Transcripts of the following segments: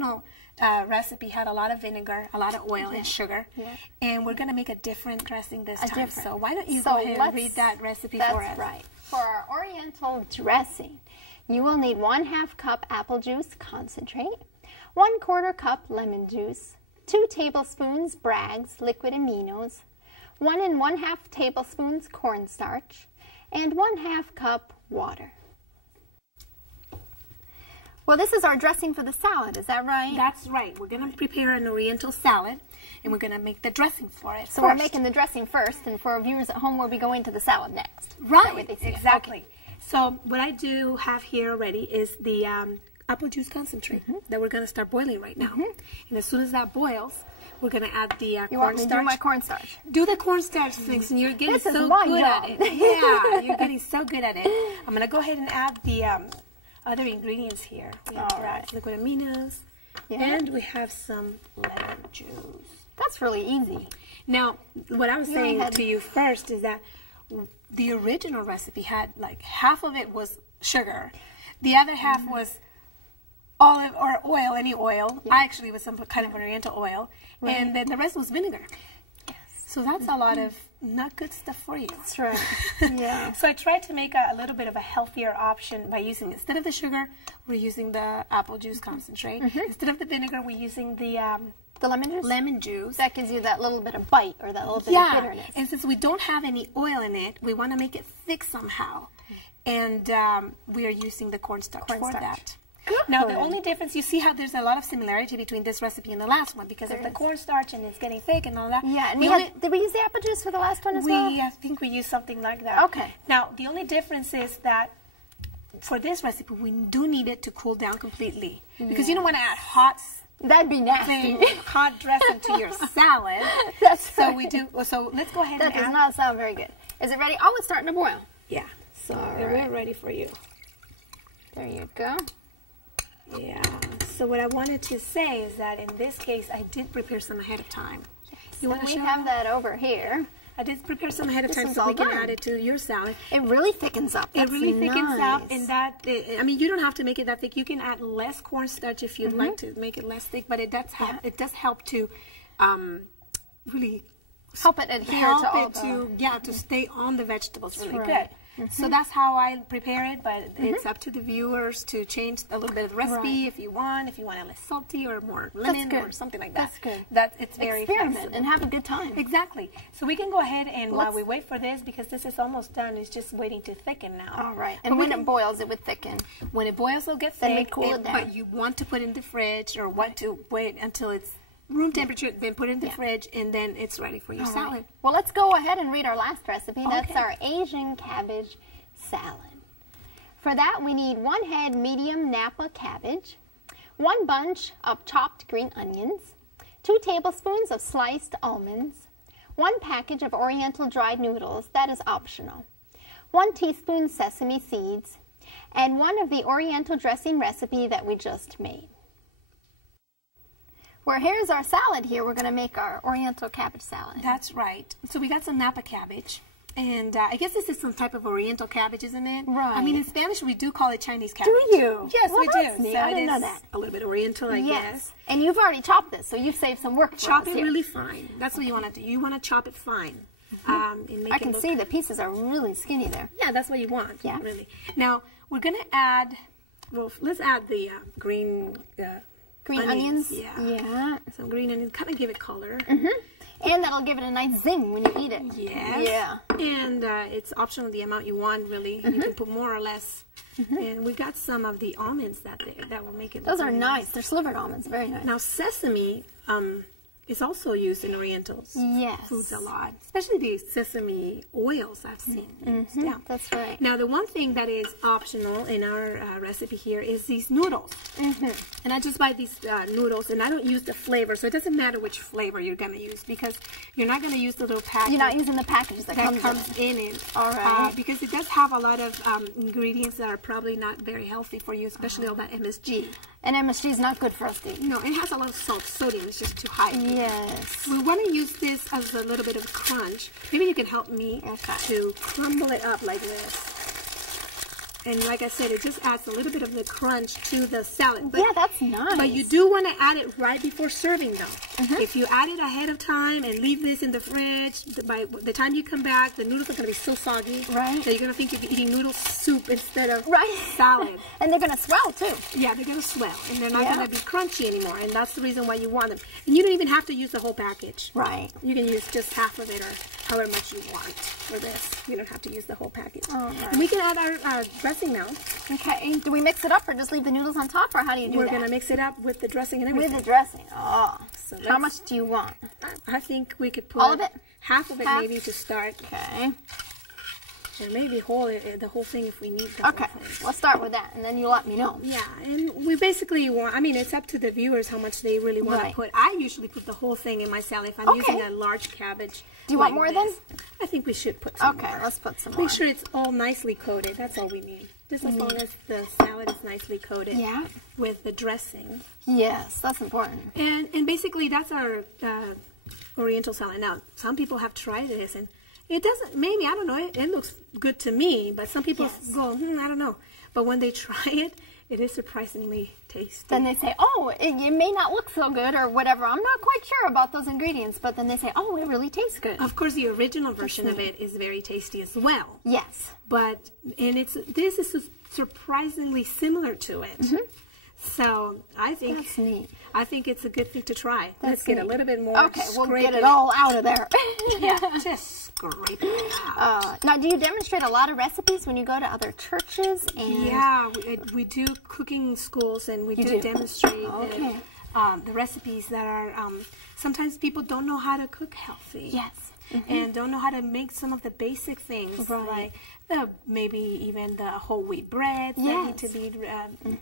original recipe had a lot of vinegar, a lot of oil, and sugar. Yeah. And we're going to make a different dressing this time. So why don't you go ahead and read that recipe for us? That's right. For our Oriental dressing, you will need 1/2 cup apple juice concentrate, 1/4 cup lemon juice, 2 tablespoons Bragg's liquid aminos, 1 1/2 tablespoons cornstarch, and 1/2 cup water. Well, this is our dressing for the salad, is that right? That's right. We're going to prepare an Oriental salad, and we're going to make the dressing for it. So we're making the dressing first, and for our viewers at home, we'll be going to the salad next. Right, exactly. Okay. So what I do have here already is the apple juice concentrate that we're going to start boiling right now. And as soon as that boils, we're going to add the cornstarch. You want me to do my cornstarch? Do the cornstarch things, and you're getting so good at it. Yeah, you're getting so good at it. I'm going to go ahead and add the other ingredients here. We have liquid aminos, and we have some lemon juice. That's really easy. Now, what I was saying to you first is that the original recipe had like half of it was sugar, the other half was olive or oil, any oil. I actually was some kind of Oriental oil, and then the rest was vinegar. So that's a lot of not good stuff for you. That's right. Yeah. So I tried to make a little bit of a healthier option by using, instead of the sugar, we're using the apple juice concentrate. Instead of the vinegar, we're using the lemon juice? Lemon juice. That gives you that little bit of bite or that little bit of bitterness. And since we don't have any oil in it, we want to make it thick somehow. And we are using the cornstarch for that. Good. Now, the only difference, you see how there's a lot of similarity between this recipe and the last one because of the cornstarch and it's getting thick and all that. Yeah, and did we use the apple juice for the last one as well? I think we used something like that. Okay. Now, the only difference is that for this recipe, we do need it to cool down completely because you don't want to add that'd be nasty. Hot dressing to your salad. That's so we do. So let's go ahead. That does not sound very good. Is it ready? Oh, it's starting to boil. Yeah. So we're ready for you. There you go. Yeah. So what I wanted to say is that in this case, I did prepare some ahead of time. Yes. You want to show? We have that over here. I did prepare some ahead of time so we can add it to your salad. It really thickens up. It really thickens up, and that, I mean, you don't have to make it that thick. You can add less cornstarch if you'd like to make it less thick, but it does help to really help it adhere to stay on the vegetables really good. So that's how I prepare it, but it's up to the viewers to change a little bit of the recipe if you want it less salty or more lemon or something like that. That's good. It's very Experiment flexible. and have a good time. Exactly. So we can go ahead and while we wait for this, because this is almost done, it's just waiting to thicken now. All right. And when it boils, it would thicken. When it boils, it'll get thick. Then we cool it down. But you want to put it in the fridge or want to wait until it's room temperature, then put it in the fridge, and then it's ready for your salad. Right. Well, let's go ahead and read our last recipe. That's our Asian cabbage salad. For that, we need 1 head medium Napa cabbage, 1 bunch of chopped green onions, 2 tablespoons of sliced almonds, 1 package of Oriental dried noodles, that is optional, 1 teaspoon sesame seeds, and 1 of the Oriental dressing recipe that we just made. Well, here's our salad here. We're going to make our Oriental cabbage salad. That's right. So we got some Napa cabbage. And I guess this is some type of Oriental cabbage, isn't it? Right. I mean, in Spanish, we do call it Chinese cabbage. Do you? Yes, we do. Neat. So I didn't know that. A little bit Oriental, I guess. And you've already chopped this, so you've saved some work for us. Chop it really fine. That's what you want to do. You want to chop it fine. And make I can see the pieces are really skinny there. Yeah, that's what you want. Yeah. Really. Now, we're going to add, well, let's add the green onions. Yeah. Some green onions. Kind of give it color. And that'll give it a nice zing when you eat it. Yes. Yeah. And it's optional the amount you want, really. You can put more or less. And we got some of the almonds that will make it. Those are nice. They're slivered almonds. Very nice. Now, sesame is also used in Orientals. Yes. Foods a lot, especially the sesame oils I've seen. Yeah, that's right. Now, the one thing that is optional in our recipe here is these noodles. And I just buy these noodles, and I don't use the flavor, so it doesn't matter which flavor you're going to use because you're not going to use the little package. You're not using the packages that comes in it. All right. Because it does have a lot of ingredients that are probably not very healthy for you, especially all that MSG. And MSG is not good for us to eat. No, it has a lot of salt. Sodium is just too high. Yes. We want to use this as a little bit of crunch. Maybe you can help me to crumble it up like this. And like I said, it just adds a little bit of the crunch to the salad. But, yeah, that's nice. But you do want to add it right before serving, though. If you add it ahead of time and leave this in the fridge, by the time you come back, the noodles are going to be so soggy that you're going to think you're eating noodle soup instead of salad. And they're going to swell, too. Yeah, they're going to swell. And they're not going to be crunchy anymore. And that's the reason why you want them. And you don't even have to use the whole package. Right. You can use just half of it or however much you want for this. You don't have to use the whole package. And we can add our dressing now. Okay. Do we mix it up or just leave the noodles on top, or how do you do that? We're going to mix it up with the dressing and everything. With the dressing. Oh. So how much do you want? I think we could put all of it? Half of it maybe to start. Okay. And maybe the whole thing if we need the whole thing. Let's start with that, and then you let me know. Yeah, and we basically want, I mean, it's up to the viewers how much they really want to put. I usually put the whole thing in my salad if I'm using a large cabbage. Do you want more then? I think we should put some more. Okay, let's put some more. Make sure it's all nicely coated. That's all we need. Just as long as the salad is nicely coated with the dressing. Yes, that's important. And basically that's our Oriental salad. Now, some people have tried this and it doesn't, maybe, I don't know, it looks good to me, but some people go, I don't know. But when they try it, it is surprisingly tasty. Then they say, oh, it may not look so good or whatever. I'm not quite sure about those ingredients, but then they say, oh, it really tastes good. Of course, the original version of it is very tasty as well. Yes. But, and this is surprisingly similar to it. So I think that's neat. I think it's a good thing to try. Let's get a little bit more. Okay, we'll get it all out of there. Yeah, just scrape it out. Now, do you demonstrate a lot of recipes when you go to other churches? And yeah, we do cooking schools, and we do demonstrate the recipes that are. Sometimes people don't know how to cook healthy. Yes. And don't know how to make some of the basic things, like maybe even the whole wheat breads that need to be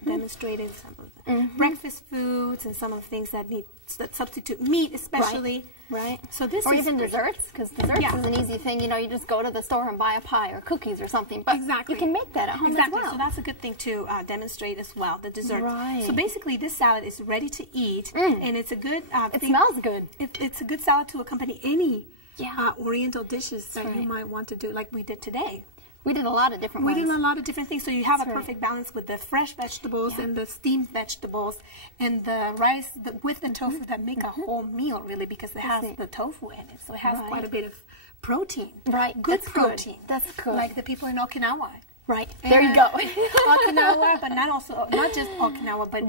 demonstrated, some of the breakfast foods, and some of the things that substitute meat, especially. Right. So this or even desserts, because desserts is an easy thing. You know, you just go to the store and buy a pie or cookies or something. But you can make that at home as well. So that's a good thing to demonstrate as well, the dessert. Right. So basically, this salad is ready to eat, and it's a good. It smells good. It's a good salad to accompany any Oriental dishes that you might want to do, like we did today. We did a lot of different ones. We did a lot of different things, so you have a perfect balance with the fresh vegetables and the steamed vegetables and the rice with the tofu that make a whole meal, really, because it has the tofu in it, so it has quite a bit of protein. Right. Good protein. That's good. Like the people in Okinawa. Right. There you go. Okinawa, but not just Okinawa, but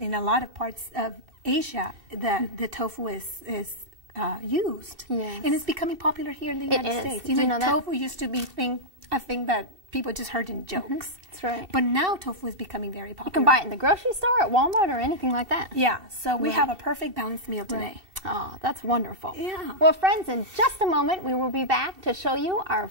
in a lot of parts of Asia, the tofu is used, and it's becoming popular here in the United States. You know, tofu used to be a thing that people just heard in jokes. That's right. But now tofu is becoming very popular. You can buy it in the grocery store, at Walmart, or anything like that. Yeah. So we have a perfect balanced meal today. Oh, that's wonderful. Yeah. Well, friends, in just a moment we will be back to show you our